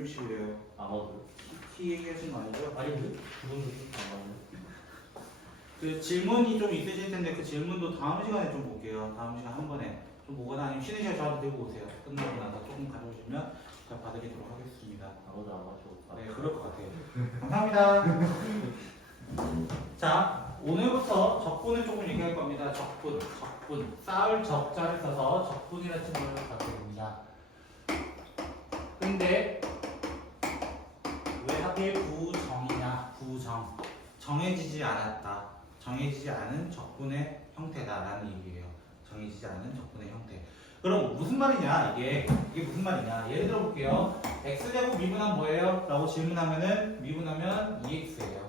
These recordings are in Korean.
160이래요. 아마도 T 얘기하신 거 아니죠? 아닌데? 그건 안 맞네. 그 질문이 좀 있으실 텐데 그 질문도 다음 시간에 좀 볼게요. 다음 시간 한 번에 좀 보거나 아니면 쉬는 시간 저한테 들고 오세요. 끝나고 나서 조금 가져오시면 제가 받아드리도록 하겠습니다. 아무도 안 맞춰. 네, 그럴 것 같아요. 감사합니다. 자, 오늘부터 적분을 조금 얘기할 겁니다. 적분, 적분. 쌓을 적자를 써서 적분이라는 친구를 갖게 됩니다. 근데 왜 하필 부정이냐? 부정. 정해지지 않았다. 정해지지 않은 적분의 형태다라는 얘기예요. 정해지지 않은 적분의 형태. 그럼 무슨 말이냐? 이게 이게 무슨 말이냐? 예를 들어 볼게요. x제곱 미분하면 뭐예요? 라고 질문하면은 미분하면 2x예요.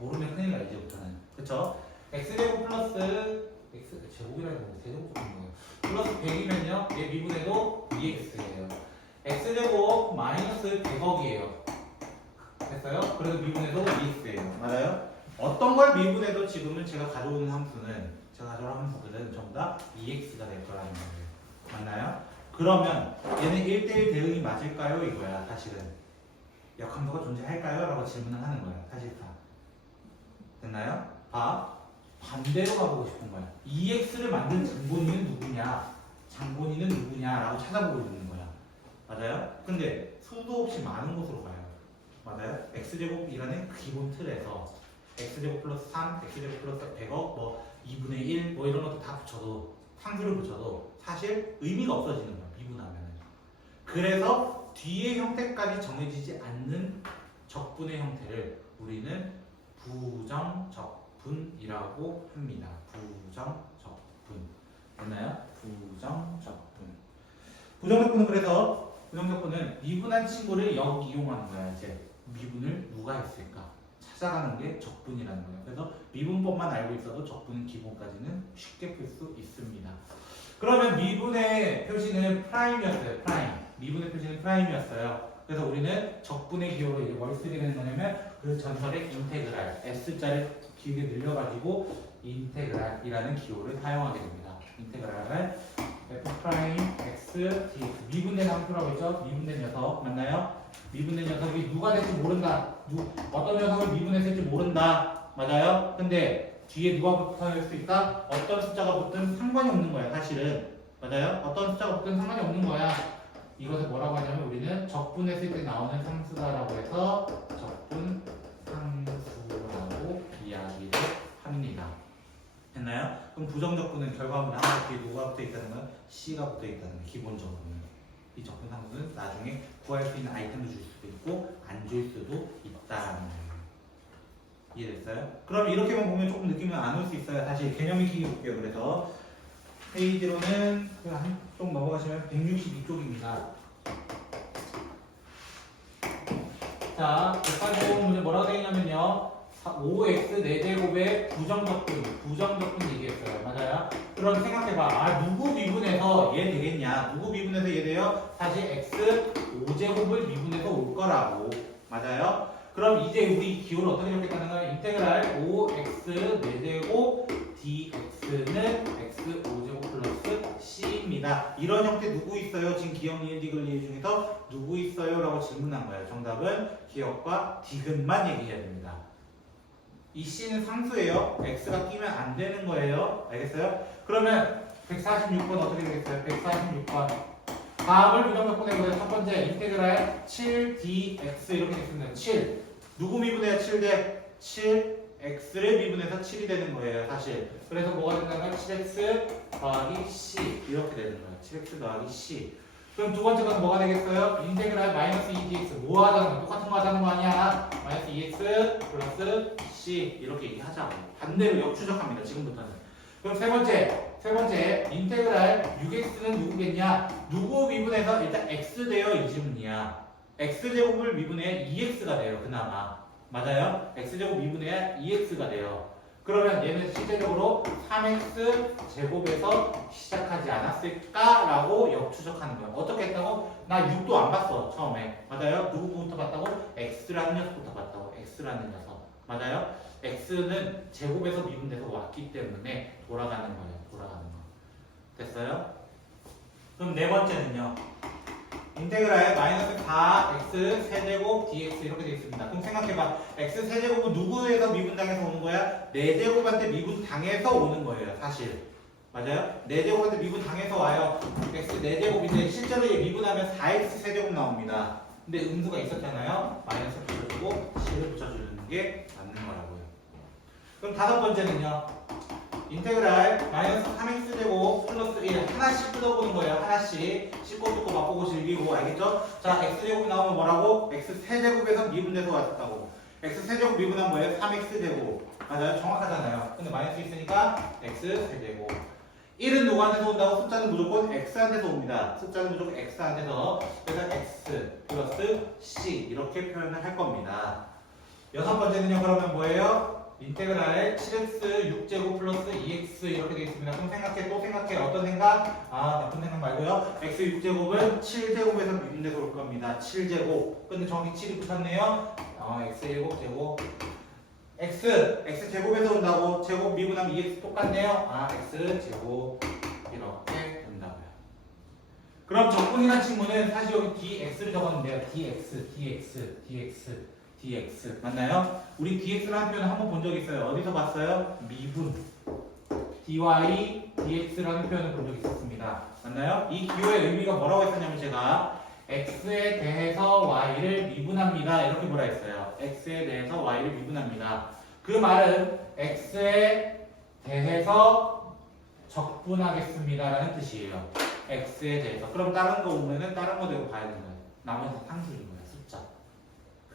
모르면 큰일 나 이제부터는. 그쵸? x제곱 플러스 x 제곱이라는 거 제곱 적분이에요. 플러스 100이면요. 얘 미분해도 2x예요. x제곱 마이너스 100억이에요. 됐어요? 그래서 미분해도 2x예요. 맞아요? 어떤 걸 미분해도 지금은 제가 가져오는 함수는 제가 가져올 함수들은 전부 다 2x가 될 거라는 거예요. 맞나요? 그러면 얘는 1대1 대응이 맞을까요? 이거야 사실은 역함수가 존재할까요? 라고 질문을 하는 거야 사실상 됐나요? 봐 반대로 가보고 싶은 거야 2x를 만든 장본인은 누구냐 장본인은 누구냐 라고 찾아보고 있는 거야 맞아요? 근데 수도 없이 많은 곳으로 가요 맞아요? x제곱이라는 그 기본 틀에서 x제곱 플러스 3, x제곱 플러스 100억 뭐 2분의 1 뭐 이런 것도 다 붙여도 상수를 붙여도 사실 의미가 없어지는 거야 미분하면은. 그래서 뒤의 형태까지 정해지지 않는 적분의 형태를 우리는 부정적분이라고 합니다. 부정적분. 됐나요? 부정적분. 부정적분은 그래서 부정적분은 미분한 친구를 역 이용하는 거야 이제 미분을 누가 했을까 찾아가는 게 적분이라는 거예요. 그래서 미분법만 알고 있어도 적분 기본까지는 쉽게 풀 수 있습니다. 그러면 미분의 표시는 프라임이었어요. 프라임. 미분의 표시는 프라임이었어요. 그래서 우리는 적분의 기호로 이제 되는 거냐면 그 전설의 인테그랄 s자를 길게 늘려가지고 인테그랄이라는 기호를 사용하게 됩니다. 인테그랄을 f 프라임 x dx 미분된 함수라고 했죠? 미분된 녀석 맞나요? 미분된 녀석이 누가 될지 모른다. 누, 어떤 녀석을 미분했을지 모른다. 맞아요? 근데 뒤에 누가 붙어야 수 있다? 어떤 숫자가 붙든 상관이 없는 거야, 사실은. 맞아요? 어떤 숫자가 붙든 상관이 없는 거야. 이것을 뭐라고 하냐면 우리는 적분했을 때 나오는 상수다라고 해서 적분 상수라고 이야기를 합니다. 됐나요? 그럼 부정적분은 결과물 하나 뒤에 누가 붙어 있다는 건 C가 붙어 있다는 거 기본적으로는. 이 적분 상수는 나중에 구할 수 있는 아이템도 줄 수도 있고 안 줄 수도 있다라는 거예요. 이해됐어요? 그럼 이렇게만 보면 조금 느낌이 안올 수 있어요. 다시 개념 익히기 볼게요. 그래서 페이지로는 좀 넘어가시면 162쪽입니다. 자, 185 문제 뭐라고 되어 있냐면요. 5x 4제곱의 부정적분, 부정적분 얘기했어요. 맞아요? 그럼 생각해봐. 아, 누구 미분해서 얘 되겠냐? 누구 미분해서 얘 돼요? 사실 x 5제곱을 미분해서 올 거라고. 맞아요? 그럼 이제 우리 기호를 어떻게 적겠다는 거야? 인테그랄 5x 4제곱 dx는 x 5제곱 플러스 c입니다. 이런 형태 누구 있어요? 지금 기억 리을 디귿 리을 중에서 누구 있어요? 라고 질문한 거예요. 정답은 기억과 디귿만 얘기해야 됩니다. 이 c는 상수예요. x가 끼면 안 되는 거예요. 알겠어요? 그러면 146번 어떻게 되겠어요? 146번. 다음을 부정적분해보세요. 첫 번째 인테그랄 7dx 이렇게 됐습니다. 7. 누구 미분해야 7 대 7 x를 미분해서 7이 되는 거예요. 사실. 그래서 뭐가 된다면 7x 더하기 c 이렇게 되는 거예요. 7x 더하기 c. 그럼 두 번째 건 뭐가 되겠어요? 인테그랄 마이너스 2dx 뭐 하자는 거 똑같은 거 하자는 거 아니야? 마이너스 2x 플러스 c 이렇게 얘기하자고. 반대로 역추적합니다. 지금부터는. 그럼 세 번째 세 번째 인테그랄 6x는 누구겠냐? 누구 미분해서 일단 x 돼요 이 질문이야. x 제곱을 미분해야 2x가 돼요 그나마 맞아요? x 제곱 미분해야 2x가 돼요. 그러면 얘는 실제적으로 3x 제곱에서 시작하지 않았을까라고 역추적하는 거예요. 어떻게 했다고? 나 6도 안 봤어 처음에 맞아요? 누구부터 봤다고? x라는 녀석부터 봤다고 x라는 녀석 맞아요? x는 제곱에서 미분돼서 왔기 때문에 돌아가는 거예요. 돌아가는 거. 됐어요? 그럼 네 번째는요. 인테그랄 마이너스 4x 세제곱 dx 이렇게 되어 있습니다. 그럼 생각해봐. x 세제곱은 누구에서 미분당해서 오는 거야? 4제곱한테 미분당해서 오는 거예요. 사실. 맞아요? 4제곱한테 미분당해서 와요. x 4제곱인데 실제로 얘 미분하면 4x 세제곱 나옵니다. 근데 음수가 있었잖아요. 마이너스 붙여주고 C를 붙여주는 게 맞는 거라고요. 그럼 다섯 번째는요. 인테그랄 마이너스 3x 제곱 플러스 1 하나씩 뜯어보는 거예요. 하나씩 씹고 뜯고 맛보고 즐기고 알겠죠? 자 x 제곱 나오면 뭐라고? x 세제곱에서 미분돼서 왔다고. x 세제곱 미분한 거예요. 3x 제곱 맞아요? 정확하잖아요. 근데 마이너스 있으니까 x 세제곱. 1은 누구한테서 온다고? 숫자는 무조건 x한테서 옵니다. 숫자는 무조건 x한테서 그래서 x 플러스 c 이렇게 표현을 할 겁니다. 여섯 번째는요. 그러면 뭐예요? 인테그랄 7x 6제곱 플러스 2x 이렇게 되어 있습니다. 그럼 생각해 또 생각해 어떤 생각? 아 나쁜 생각 말고요. x 6제곱은 7제곱에서 미분돼서 올 겁니다. 7제곱. 근데 정확히 7이 붙었네요. 어, x 제곱 제곱 x x 제곱에서 온다고 제곱 미분하면 2x 똑같네요. 아 x 제곱 이렇게 된다고요. 그럼 적분이라는 친구는 사실 여기 dx를 적었는데요. dx, dx, dx, dx 맞나요? 우리 dx라는 표현 한번 본 적 있어요. 어디서 봤어요? 미분. dy, dx라는 표현을 본 적 있었습니다. 맞나요? 이 기호의 의미가 뭐라고 했었냐면 제가 x에 대해서 y를 미분합니다. 이렇게 뭐라 했어요. x에 대해서 y를 미분합니다. 그 말은 x에 대해서 적분하겠습니다라는 뜻이에요. x에 대해서. 그럼 다른 거 오면은 다른 거 대고 봐야 되는 거예요. 나머지 다 상수인 거예요.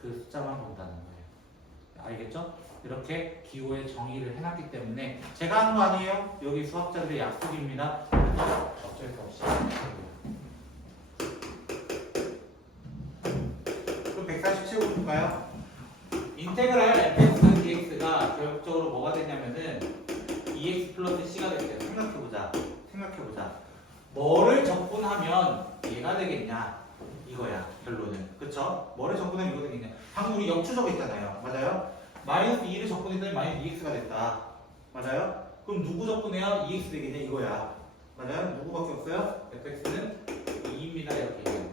그 숫자만 본다는 거예요. 알겠죠? 이렇게 기호의 정의를 해놨기 때문에 제가 하는 거 아니에요. 여기 수학자들의 약속입니다. 어쩔 수 없이. 그럼 147번 볼까요? 인테그랄 fx dx가 결국적으로 뭐가 되냐면은 2x 플러스 c가 되겠죠. 생각해보자. 생각해보자. 뭐를 적분하면 얘가 되겠냐? 이거야 결론은. 그쵸? 뭐를 적분하면 이거 되겠냐? 방금 우리 역추적 했잖아요. 맞아요? 마이너스 2를 적분했더니 마이너스 2x가 됐다. 맞아요? 그럼 누구 적분해야 2x 되겠냐? 이거야. 맞아요? 누구밖에 없어요? fx는 2입니다. 이렇게.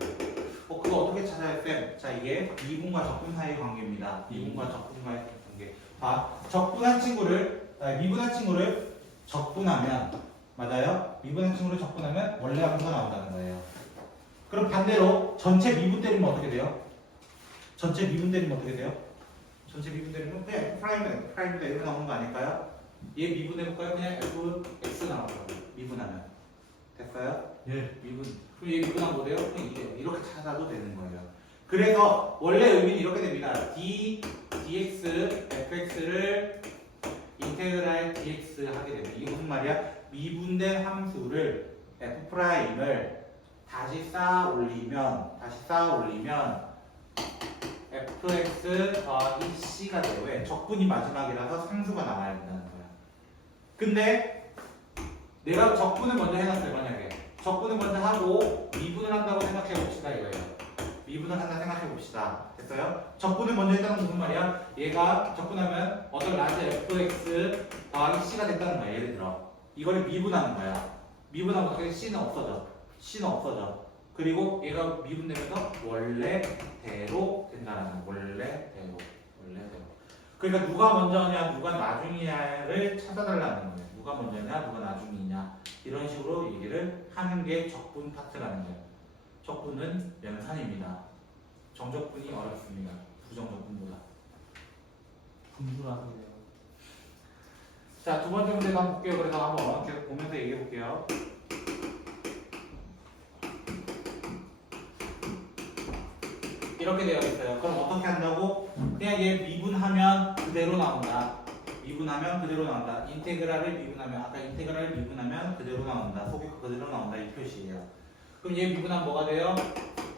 어, 그거 어떻게 찾아야 쌤? 자, 이게 미분과 적분 사이의 관계입니다. 미분과 적분과의 관계. 봐, 적분한 친구를, 아, 미분한 친구를 적분하면, 맞아요? 미분한 친구를 적분하면 원래 함수가 나온다는 거예요. 그럼 반대로 전체 미분 때리면 어떻게 돼요? 전체 미분 때리면 어떻게 돼요? 전체 미분 때리면 그냥 F 프라임, 프라임이다 이렇게 나오는 거 아닐까요? 얘 미분해볼까요? 그냥 F, X 나오더라고요. 미분하면. 됐어요? 예. 미분. 그럼 얘 미분하면 뭐 돼요? 그냥 이래요. 이렇게 찾아도 되는 거예요. 그래서 원래 의미는 이렇게 됩니다. d, dx, fx를 인테그랄 dx 하게 됩니다. 이게 무슨 말이야? 미분된 함수를 f 프라임을 다시 쌓아 올리면 다시 쌓아 올리면 fx 더하기 c가 돼요. 왜? 적분이 마지막이라서 상수가 나와야 된다는 거야. 근데 내가 적분을 먼저 해놨어요 만약에 적분을 먼저 하고 미분을 한다고 생각해 봅시다 이거예요 미분을 한다 생각해 봅시다 됐어요? 적분을 먼저 했다는 건 무슨 말이야? 얘가 적분하면 어떤 라지 fx 더하기 c가 됐다는 거야 예를 들어 이거를 미분하는 거야 미분하면 어떻게 c는 없어져 c는 없어져 그리고 얘가 미분되면서 원래대로 된다는 거야 원래대로 원래대로 그러니까 누가 먼저냐 누가 나중이냐를 찾아달라는 거예요. 누가 먼저냐 누가 나중이냐 이런 식으로 얘기를 하는 게 적분 파트라는 거예요. 적분은 연산입니다. 정적분이 어렵습니다. 부정적분보다. 분수라서요. 자, 두 번째 문제도 한번 볼게요. 그래서 한번 계속 보면서 얘기해 볼게요. 이렇게 되어 있어요. 그럼 어떻게 한다고? 그냥 얘 미분하면 그대로 나온다. 미분하면 그대로 나온다. 인테그랄을 미분하면 아까 인테그랄을 미분하면 그대로 나온다. 속이 그대로 나온다. 이 표시예요. 그럼 얘 미분하면 뭐가 돼요?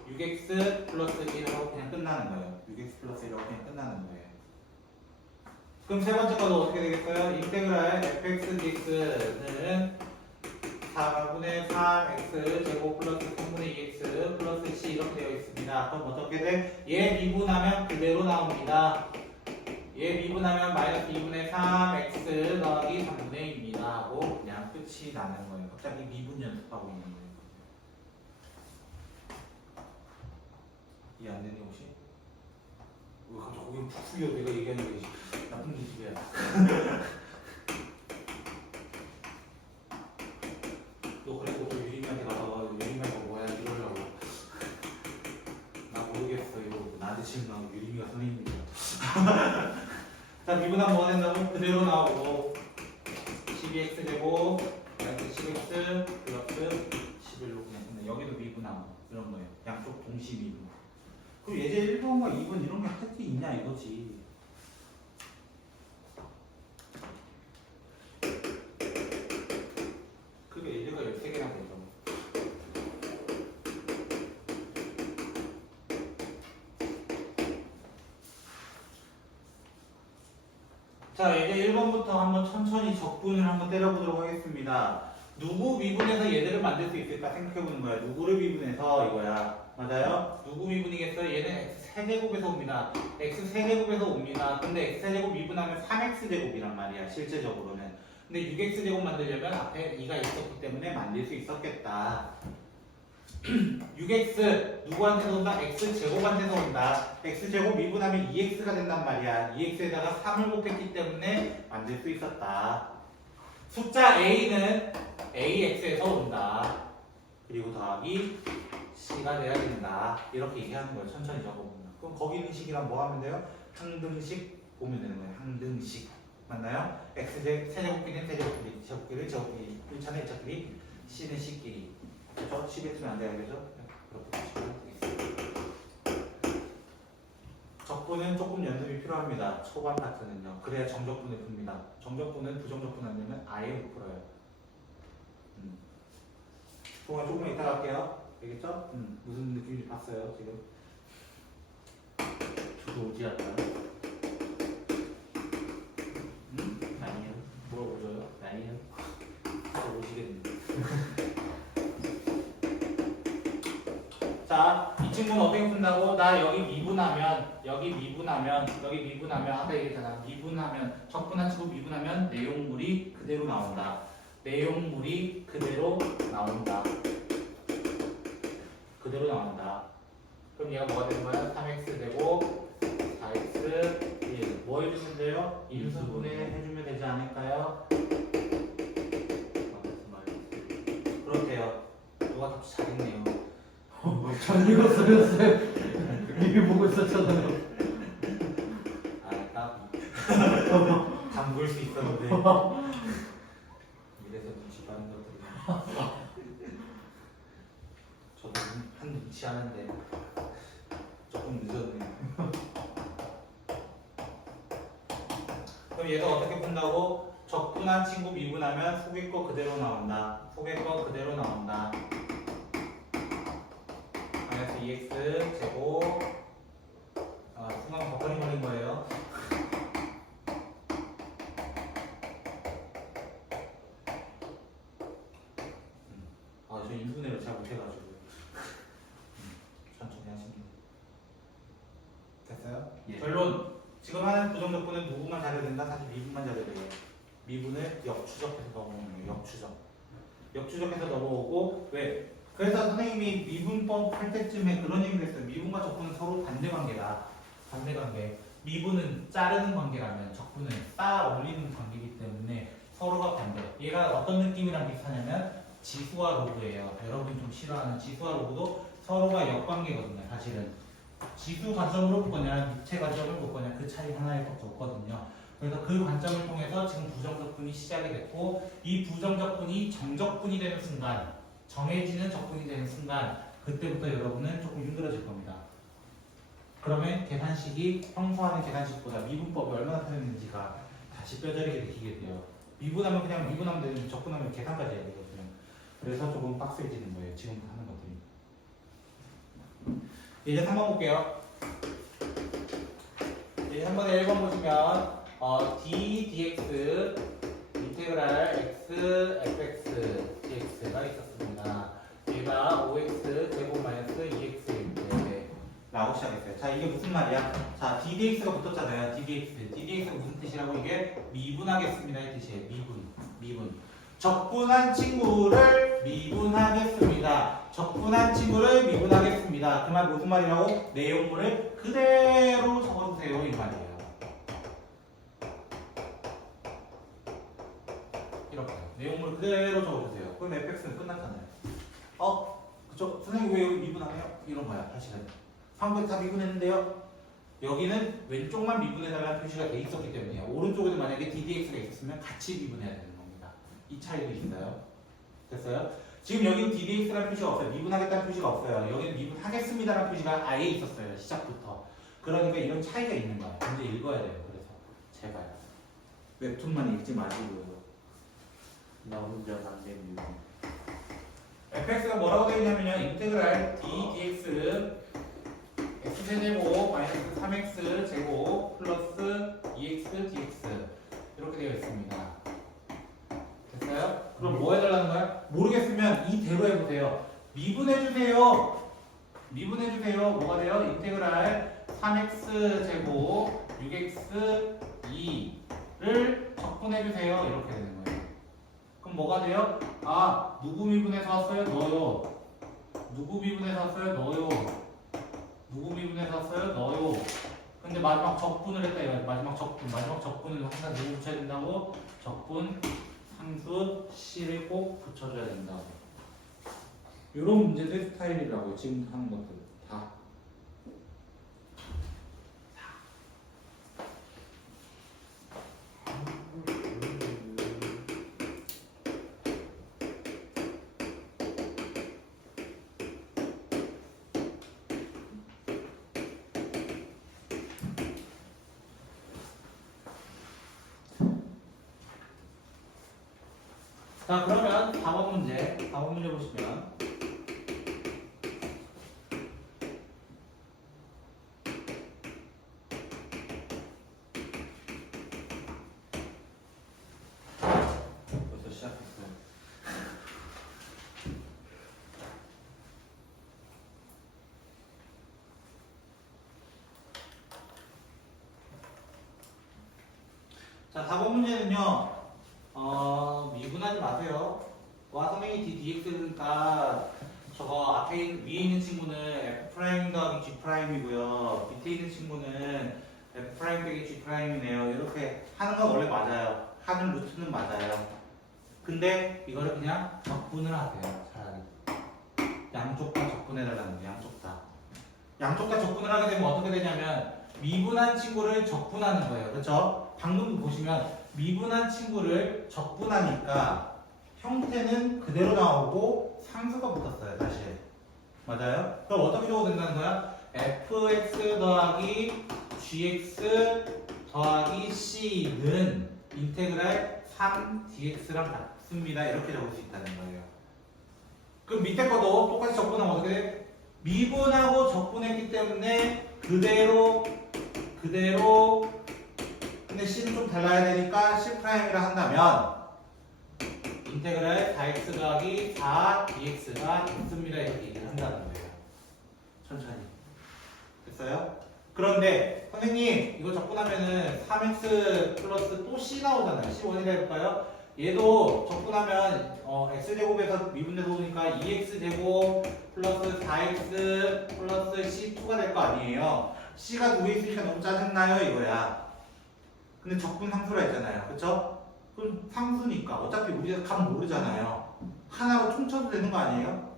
6x 플러스 1하고 그냥 끝나는 거예요. 6x 플러스 1하고 그냥 끝나는 거예요. 그럼 세 번째 거도 어떻게 되겠어요? 인테그랄 fx dx는 4분의 3x 제곱 플러스 3분의 2x 플러스 c 이렇게 되어 있습니다. 그럼 어떻게 돼? 얘 미분하면 그대로 나옵니다. 얘 미분하면 마이너스 2분의 3x 더하기 3분의 2입니다. 하고 그냥 끝이 나는 거예요. 갑자기 미분 연습하고 있는 거예요. 이해 안 되니 혹시? 왜 갑자기 고개 푹 숙여 내가 얘기하는 게 나쁜 기집애야 너 그래서 또 유림이한테 가서 유림이가 뭐야 이러려고 나 모르겠어 이러고 나한테 지금 나오고 유림이가 선생님이야 자 미분하면 뭐가 된다고? 그대로 나오고 12x제곱 마이너스 10x 플러스 11로 그냥 끝내 여기도 미분함 이런 거예요 양쪽 동시 미분 그리고 예제 1번과 2번 이런 게 할게 있냐 이거지 그게 예제가 13개나 되죠 자, 이제 1번부터 한번 천천히 적분을 한번 때려보도록 하겠습니다. 누구 미분해서 얘들을 만들 수 있을까 생각해보는 거야. 누구를 미분해서 이거야. 맞아요? 누구 미분이겠어요? 얘는 x 세제곱에서 옵니다. x 세제곱에서 옵니다. 근데 x 세제곱 미분하면 3x제곱이란 말이야. 실제적으로는. 근데 6x제곱 만들려면 앞에 2가 있었기 때문에 만들 수 있었겠다. 6x 누구한테서 온다? x제곱한테서 온다. x제곱 미분하면 2x가 된단 말이야. 2x에다가 3을 곱했기 때문에 만들 수 있었다. 숫자 a는 ax에서 온다. 그리고 더하기 c가 돼야 된다. 이렇게 얘기하는 거예요. 천천히 적어보면. 그럼 거기 있는 식이랑 뭐 하면 돼요? 항등식 보면 되는 거예요. 항등식. 맞나요? x제 세제곱끼리는 세제곱끼리, 제곱끼리, 제곱끼리, 1차는 1차끼리, c는 c끼리. 그렇죠? 10x면 안 돼야겠죠? 그렇게 보시면 되겠습니다. 적분은 조금 연습이 필요합니다. 초반 파트는요. 그래야 정적분을 풉니다. 정적분은 부정적분 안 되면 아예 못 풀어요. 음. 동안 조금 이따 갈게요. 알겠죠? 음. 무슨 느낌인지 봤어요, 지금? 저도 오지 않나요? 음? 아니요. 물어보줘요. 아니요. 잘 오시겠네. 자, 이 친구는 어떻게 푼다고? 나 여기 미분하면, 여기 미분하면, 여기 미분하면, 아까 얘기했잖아. 미분하면, 적분한 친구 미분하면 내용물이 그대로 나온다. 내용물이 그대로 나온다. 그대로 나온다. 그럼 얘가 뭐가 되는 거야? 3x 되고, 4x, 1. 뭐 해주면 돼요? 인수분해 해주면 되지 않을까요? 그렇대요. 누가 더 잘했네요. 전 이거 쓰였어요. 이게 보고 있었잖아요. 아, 딱 담글 수 있었는데. 이래서 눈치 빠는 것들이. 저도 눈- 한 눈치 하는데 조금 늦었네요. 그럼 얘가 어떻게 푼다고? 적분한 친구 미분하면 속의 거 그대로 나온다. 속의 거 그대로 나온다. 마이너스 2x 제곱 아, 순간 버퍼링 걸린 거예요. 음. 아, 저 인수네를 잘 못해가지고. 음, 천천히 하시면 됐어요? 예. 결론. 지금 하는 부정적분은 누구만 잘해야 된다? 사실 미분만 잘해야 돼요. 미분을 역추적해서 넘어오는 거예요. 역추적. 역추적해서 넘어오고 왜? 그래서 선생님이 미분법 할 때쯤에 그런 얘기를 했어요. 미분과 적분은 서로 반대 관계다. 반대 관계. 미분은 자르는 관계라면 적분은 쌓아 올리는 관계이기 때문에 서로가 반대. 얘가 어떤 느낌이랑 비슷하냐면 지수와 로그예요. 여러분이 좀 싫어하는 지수와 로그도 서로가 역관계거든요. 사실은 지수 관점으로 볼 거냐, 입체 관점을 볼 거냐 그 차이 하나에 밖에 없거든요. 그래서 그 관점을 통해서 지금 부정적분이 시작이 됐고 이 부정적분이 정적분이 되는 순간 정해지는 적분이 되는 순간 그때부터 여러분은 조금 힘들어질 겁니다. 그러면 계산식이 평소하는 계산식보다 미분법이 얼마나 편했는지가 다시 뼈저리게 느끼게 돼요. 미분하면 그냥 미분하면 되는데 적분하면 계산까지 해야 되거든요. 그래서 조금 빡세지는 거예요. 지금 이제 3번 볼게요. 이제 3번에 1번 보시면 어, d dx 인테그랄 x fx dx가 있었습니다. 얘가 5x 제곱 마이너스 2x인데 라고 시작했어요. 자 이게 무슨 말이야? 자 ddx가 붙었잖아요. ddx ddx가 무슨 뜻이라고 이게 미분하겠습니다 이 뜻이에요. 미분 미분 적분한 친구를 미분하겠습니다. 적분한 친구를 미분하겠습니다. 그 말 무슨 말이라고? 내용물을 그대로 적어주세요. 이 말이에요. 이렇게 내용물 그대로 적어주세요. 그럼 fx는 끝났잖아요. 어? 그쵸? 선생님 왜 여기 미분하네요? 이런 거야 사실은. 한국에 다 미분했는데요. 여기는 왼쪽만 미분해달라는 표시가 돼 있었기 때문이에요. 오른쪽에도 만약에 ddx가 있었으면 같이 미분해야 되는 겁니다. 이 차이도 있어요. 됐어요? 지금 여기는 ddx라는 표시가 없어요. 미분하겠다는 표시가 없어요. 여기는 미분하겠습니다라는 표시가 아예 있었어요. 시작부터. 그러니까 이런 차이가 있는 거야. 근데 읽어야 돼요. 그래서 제발 웹툰만 읽지 마시고요. 나 혼자 반대입니다. fx가 뭐라고 되어 있냐면요. 인테그랄 d dx x제곱 마이너스 3x 제곱 플러스 2x dx 이렇게 되어 있습니다. 됐어요? 그럼 뭐 해달라는 거야? 모르겠으면 이대로 해보세요. 미분해주세요. 미분해주세요. 뭐가 돼요? 인테그랄 3x 제곱 6x 2를 적분해주세요. 이렇게 되는 거예요. 그럼 뭐가 돼요? 아 누구 미분해서 왔어요? 너요. 누구 미분해서 왔어요? 너요. 누구 미분해서 왔어요? 너요. 근데 마지막 적분을 했다 이거 마지막 적분 마지막 적분은 항상 누구 붙여야 된다고? 적분 상수 C를 꼭 붙여줘야 된다고. 이런 문제들 스타일이라고 지금 하는 것들 다. 자 그러면 4번 문제 4번 문제 보시면 벌써 시작했어요 자 4번 문제는요 어, 미분하지 마세요. 와, 선생님이 d dx니까 저거 앞에 있- 위에 있는 친구는 f 프라임 더하기 g 프라임이고요. 밑에 있는 친구는 f 프라임 빼기 g 프라임이네요. 이렇게 하는 건 원래 맞아요. 하는 루트는 맞아요. 근데 이거를 그냥 적분을 하세요. 차라리 양쪽 다 적분해달라는 거예요. 양쪽 다. 양쪽 다 적분을 하게 되면 어떻게 되냐면 미분한 친구를 적분하는 거예요. 그렇죠? 방금 보시면 미분한 친구를 적분하니까 형태는 그대로 나오고 상수가 붙었어요 다시 맞아요? 그럼 어떻게 적어도 된다는 거야? fx 더하기 gx 더하기 c는 인테그랄 3dx랑 같습니다 이렇게 적을 수 있다는 거예요 그럼 밑에 것도 똑같이 적분하면 어떻게 돼? 미분하고 적분했기 때문에 그대로 그대로 근데 C는 좀 달라야 되니까 C'이라 한다면 인테그랄 4x 더하기 4dx가 있습니다. 이렇게 얘기를 한다는 거예요. 천천히. 됐어요? 그런데 선생님 이거 적분하면은 3x 플러스 또 C 나오잖아요. C1이라 해볼까요? 얘도 적분하면 어, x제곱에서 미분돼서 오니까 2x제곱 플러스 4x 플러스 C2가 될 거 아니에요. C가 두개 있으니까 너무 짜증나요 이거야 근데 적분 상수라 했잖아요. 그쵸? 그럼 상수니까 어차피 우리가 값 모르잖아요. 하나로 퉁쳐도 되는 거 아니에요?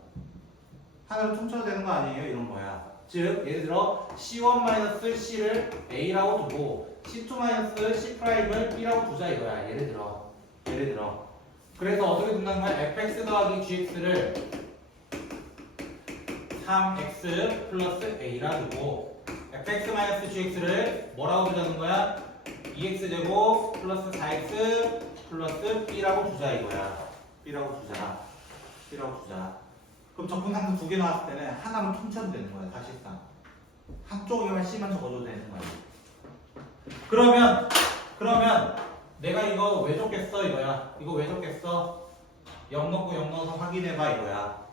하나로 퉁쳐도 되는 거 아니에요? 이런 거야. 즉 예를 들어 C1-C를 A라고 두고 C2-C'을 B라고 두자 이거야. 예를 들어. 예를 들어. 그래서 어떻게 된다는 거야? fx 더하기 gx를 3x 플러스 a라 두고 fx-gx를 뭐라고 두자는 거야? 2x제곱 플러스 4x 플러스 b라고 두자 이거야. b라고 두자. b라고 두자. 그럼 적분 상수 두 개 나왔을 때는 하나만 퉁쳐도 되는 거야 사실상. 한쪽에만 c만 적어줘도 되는 거야. 그러면 그러면 내가 이거 왜 적겠어 이거야. 이거 왜 적겠어? 0 넣고 0 넣어서 확인해봐 이거야.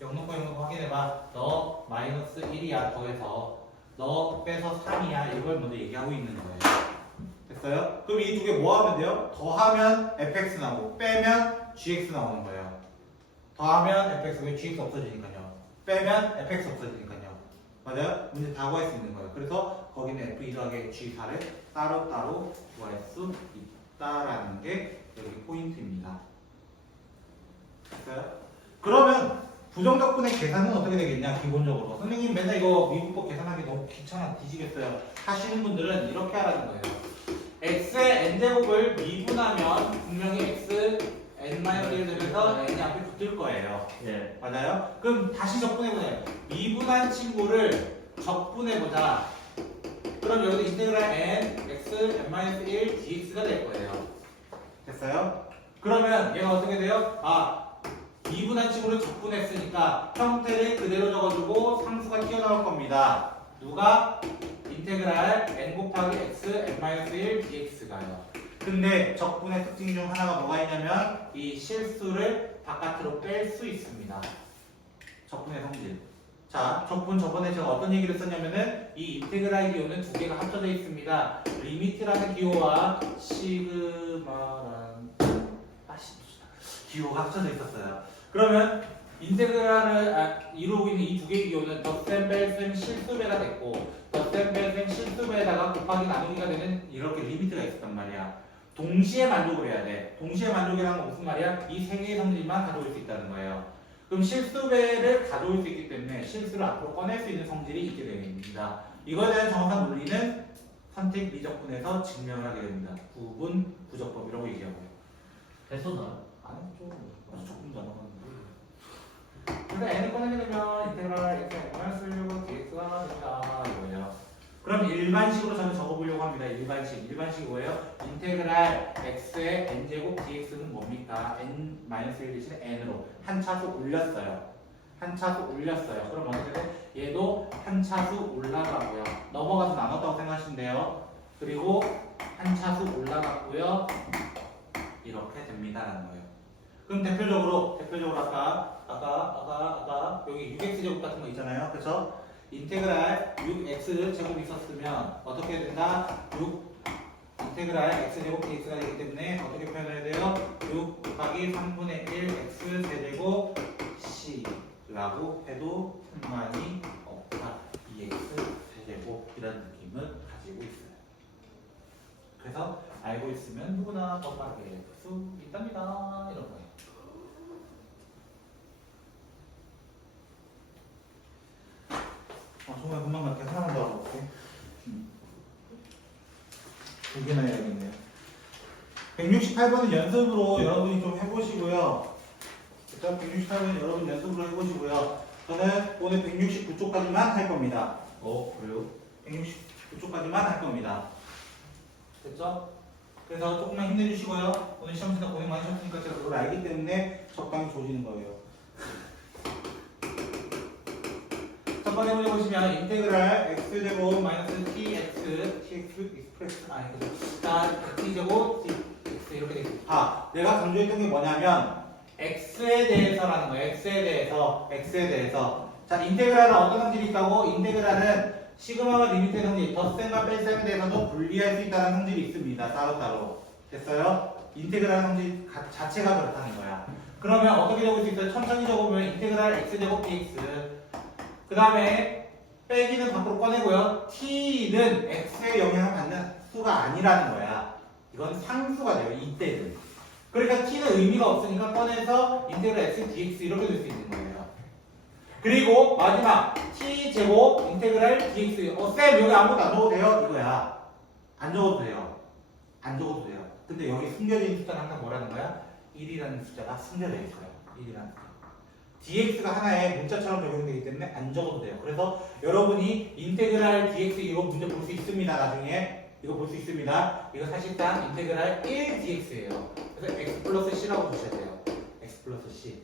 0 넣고 0 넣고 확인해봐. 너 마이너스 1이야 더해서. 너 빼서 3이야. 이걸 먼저 얘기하고 있는 거예요. 됐어요? 그럼 이 두 개 뭐 하면 돼요? 더하면 fx 나오고 빼면 gx 나오는 거예요. 더하면 fx 왜 gx 없어지니까요. 빼면 fx 없어지니까요. 맞아요? 문제 다 구할 수 있는 거예요. 그래서 거기는 f 2 더하기 g4를 따로따로 구할 수 있다라는 게 여기 포인트입니다. 됐어요? 그러면 부정적분의 계산은 어떻게 되겠냐 기본적으로 선생님 맨날 이거 미분법 계산하기 너무 귀찮아 뒤지겠어요 하시는 분들은 이렇게 하라는 거예요 x의 n제곱을 미분하면 분명히 x n-1 되면서 n이 앞에 붙을 거예요 예. 맞아요? 그럼 다시 적분해보자 미분한 친구를 적분해보자 그럼 여기서 인테그랄 n x n-1 dx가 될 거예요 됐어요? 그러면 얘가 어떻게 돼요? 아 미분한 친구를 적분했으니까 형태를 그대로 적어주고 상수가 튀어나올 겁니다. 누가? 인테그랄 n 곱하기 x n-1 dx가요. 근데 적분의 특징 중 하나가 뭐가 있냐면 이 실수를 바깥으로 뺄 수 있습니다. 적분의 성질. 자, 적분 저번에 제가 어떤 얘기를 썼냐면은 이 인테그랄 기호는 두 개가 합쳐져 있습니다. 리미트라는 기호와 시그마라는 아씨 기호가 합쳐져 있었어요. 그러면 인테그랄을 아, 이루고 있는 이 두 개의 기호는 덧셈벨셈 실수배가 됐고 덧셈벨셈 실수배에다가 곱하기 나누기가 되는 이렇게 리미트가 있었단 말이야. 동시에 만족을 해야 돼. 동시에 만족이라는 건 무슨 말이야? 이 세 개의 성질만 가져올 수 있다는 거예요. 그럼 실수배를 가져올 수 있기 때문에 실수를 앞으로 꺼낼 수 있는 성질이 있게 됩니다. 이거에 대한 정확한 논리는 선택 미적분에서 증명을 하게 됩니다. 구분 부적법이라고 얘기하고요. 했었나요? 아니 좀 조금 더 근데 n을 꺼내게 되면 인테그랄 x n을 쓰려고 dx가 된다 이거예요. 그럼 일반식으로 저는 적어보려고 합니다. 일반식. 일반식이 뭐예요? 인테그랄 x의 n제곱 dx는 뭡니까? n-1 대신에 n으로 한 차수 올렸어요. 한 차수 올렸어요. 그럼 어떻게 돼? 얘도 한 차수 올라가고요. 넘어가서 나눴다고 생각하시면 돼요. 그리고 한 차수 올라갔고요. 이렇게 됩니다라는 거예요. 그럼 대표적으로 대표적으로 아까 아까 아까 아까 여기 6x 제곱 같은 거 있잖아요. 그렇죠? 인테그랄 6x 제곱 있었으면 어떻게 된다? 6 인테그랄 x 제곱 dx가 되기 때문에 어떻게 표현해야 돼요? 6 곱하기 3분의 1 x 세제곱 c라고 해도 불만이 없다. 2x 세제곱이라는 느낌을 가지고 있어요. 그래서 알고 있으면 누구나 더 빠르게 할수 있답니다. 이런 거예요. 아, 정말 금방 갈게. 하나만 더 하고 올게. 음. 두 개나 해야겠네요. 168번은 연습으로 여러분이 좀 해보시고요. 일단 168번은 여러분 연습으로 해보시고요. 저는 오늘 169쪽까지만 할 겁니다. 어, 그래요? 169쪽까지만 할 겁니다. 됐죠? 그래서 조금만 힘내주시고요. 오늘 시험 치다 고생 많으셨으니까 제가 그걸 알기 때문에 적당히 조지는 거예요. 첫 번째 문제 보시면 인테그랄 x제곱 마이너스 tx tx 익스프레스 아니 그죠? 자 t제곱 tx 이렇게 되겠습아 내가 강조했던 게 뭐냐면 x에 대해서라는 거예요. x에 대해서 x에 대해서 자 인테그랄은 어떤 성질이 있다고? 인테그랄은 시그마와 리미트의 성질, 덧셈과 뺄셈에 대해서도 분리할 수 있다는 성질이 있습니다. 따로따로. 됐어요? 인테그랄 성질 가- 자체가 그렇다는 거야. 그러면 어떻게 적을 수 있어요? 천천히 적으면 인테그랄 x제곱 dx. 그 다음에 빼기는 밖으로 꺼내고요. t는 x의 영향을 받는 수가 아니라는 거야. 이건 상수가 돼요. 이때는. 그러니까 t는 의미가 없으니까 꺼내서 인테그랄 x dx 이렇게 될 수 있는 거예요. 그리고 마지막 t 제곱 인테그랄 dx. 어, 쌤 여기 아무것도 안 적어도 돼요? 이거야. 안 적어도 돼요. 안 적어도 돼요. 근데 여기 있는 숫자는 항상 뭐라는 거야? 1이라는 숫자가 숨겨져 있어요. 1이라는 숫자. Dx가 하나의 문자처럼 적용되기 때문에 안 적어도 돼요. 그래서 여러분이 인테그랄 dx 이거 문제 볼 수 있습니다. 나중에 이거 볼 수 있습니다. 이거 사실상 인테그랄 1 dx예요. 그래서 x 플러스 c라고 보셔야 돼요. x 플러스 c.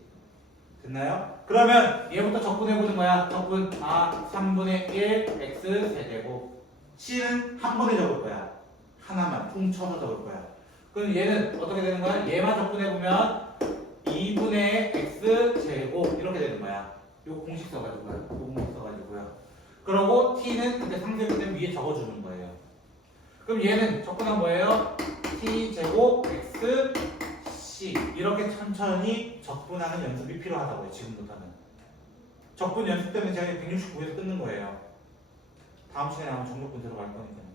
됐나요? 그러면 얘부터 적분해 보는 거야. 적분 아 3분의 1 x 세제곱 c는 한 번에 적을 거야. 하나만 퉁쳐서 적을 거야. 그럼 얘는 어떻게 되는 거야? 얘만 적분해 보면 2분의 x 제곱 이렇게 되는 거야. 요 공식 써가지고요. 요 공식 써가지고요. 그러고 t는 근데 상대편 때문에 위에 적어주는 거예요. 그럼 얘는 적분한 뭐예요? t 제곱 x 없이 이렇게 천천히 적분하는 연습이 필요하다고요. 지금부터는. 적분 연습 때문에 제가 169에서 끊는 거예요. 다음 시간에 아마 정적분 들어갈 거니까요.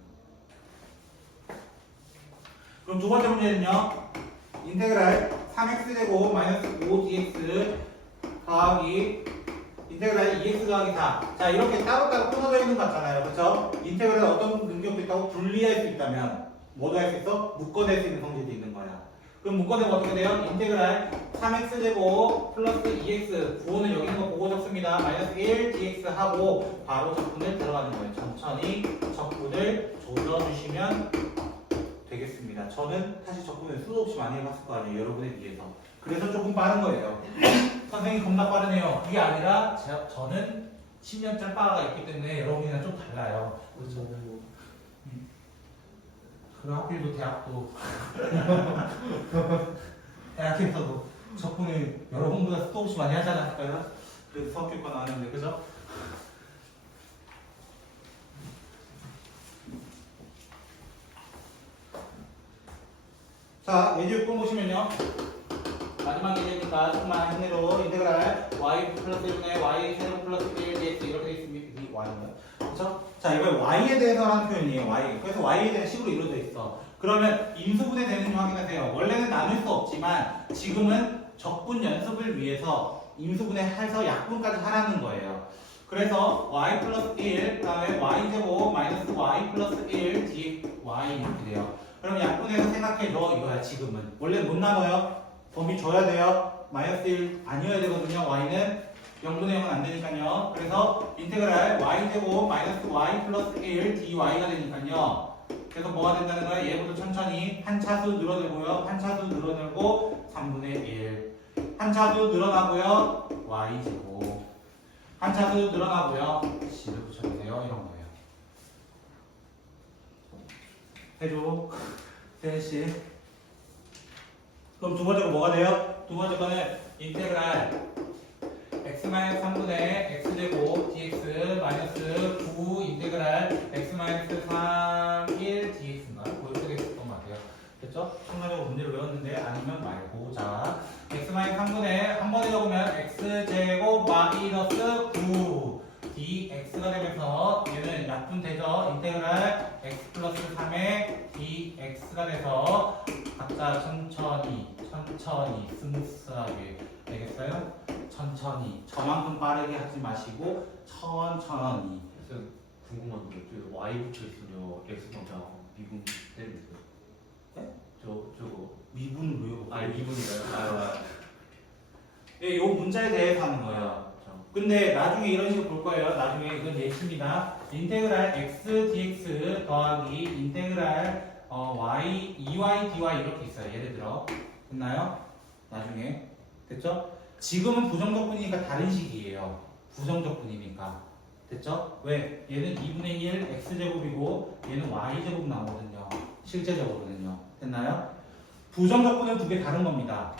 그럼 두 번째 문제는요. 인테그랄 3x제곱 마이너스 5dx 더하기 인테그랄 2x 더하기 4. 자, 이렇게 따로따로 끊어져 있는 거 같잖아요. 그렇죠? 인테그랄 어떤 능력도 있다고 분리할 수 있다면 뭐도 할 수 있어? 묶어낼 수 있는 성질도 있는 거야. 그럼 묶어내면 어떻게 돼요? 인테그랄 3x제곱 플러스 2x 구호는 여기 있는 거 보고 적습니다. 마이너스 1 dx 하고 바로 적분을 들어가는 거예요. 천천히 적분을 조져주시면 되겠습니다. 저는 사실 적분을 수도 없이 많이 해봤을 거 아니에요. 여러분에 비해서. 그래서 조금 빠른 거예요. 선생님 겁나 빠르네요. 그게 아니라 제, 저는 10년 짤빠가 있기 때문에 여러분이랑 좀 달라요. 뭐 그리고 하필도 대학도 대학에서도 적분을 여러분보다 수도 없이 많이 하지 않았을까요? 그래서 수학교과 나왔는데 그죠? 자 예제 6번 보시면요. 마지막 예제니까 조금만 힘내로 인테그랄 y 플러스 1분의 y 세제곱 플러스 1 dx 이렇게 돼 있습니다. 이 y는. 그렇죠? 자 이거 y에 대해서 하는 표현이에요 y. 그래서 y에 대한 식으로 이루어져 있어. 그러면 인수분해 되는지 확인하세요. 원래는 나눌 수 없지만 지금은 적분 연습을 위해서 인수분해해서 약분까지 하라는 거예요. 그래서 y 플러스 1 그 다음에 y 제곱 마이너스 y 플러스 1 dy 이렇게 돼요 그럼 약분해서 생각해줘 이거야 지금은. 원래 못 나눠요. 범위 줘야 돼요. 마이너스 1 아니어야 되거든요 y는. 0분의 0은 안 되니까요. 그래서 인테그랄 y 제곱 마이너스 y 플러스 1 dy가 되니까요. 그래서 뭐가 된다는 거야 얘부터 천천히 한 차수 늘어내고요. 한 차수 늘어내고 3분의 1 한 차수 늘어나고요. y 제곱. 한 차수 늘어나고요. 10을 붙여주세요 이런 거예요 해줘 세시 그럼 두 번째가 뭐가 돼요? 두 번째 거는 인테그랄 x-3분의 x제곱 dx 마이너스 9 인테그랄 x-3 1 dx인가? 그렇게 됐었던 것 같아요. 됐죠? 순간적으로 문제를 외웠는데 아니면 말고 자 x-3분의 한 번에 적으면 x제곱 마이너스 9 dx가 되면서 얘는 약분되죠? 인테그랄 x 플러스 3의 dx가 돼서 각자 천천히 천천히 스무스하게 되겠어요? 천천히 저만큼 빠르게 하지 마시고 천천히 그래서 궁금한 게 저기 Y 붙여 있으면 X 방자 미분 때리면서. 네? 저 저거 미분을 외우고 아 미분이가요? 아, 예, 요 문자에 대해서 하는 거예요 참. 근데 나중에 이런 식으로 볼 거예요 나중에 이건 예시입니다 인테그랄 x dx 더하기 인테그랄 어, y 2y dy 이렇게 있어요 예를 들어 됐나요? 나중에 됐죠? 지금은 부정적분이니까 다른 식이에요 부정적분이니까 됐죠? 왜? 얘는 2분의 1 x제곱이고 얘는 y제곱 나오거든요 실제적으로는요 됐나요? 부정적분은 두 개 다른 겁니다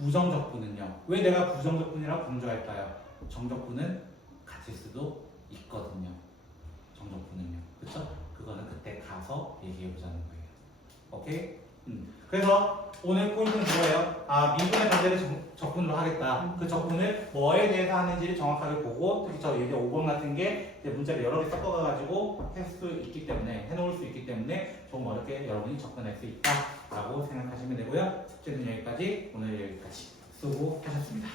부정적분은요 왜 내가 부정적분이라고 강조할까요? 정적분은 같을 수도 있거든요 정적분은요 그쵸? 그거는 그때 가서 얘기해 보자는 거예요 오케이? 음. 그래서 오늘 포인트는 그거예요. 아, 미분의 정- 적분으로 하겠다. 그 적분을 뭐에 대해서 하는지를 정확하게 보고, 특히 저 예제 5번 같은 게 문자를 여러 개 섞어가지고 할 수 있기 때문에, 해놓을 수 있기 때문에 조금 어렵게 여러분이 접근할 수 있다라고 생각하시면 되고요. 숙제는 여기까지, 오늘 여기까지. 수고하셨습니다.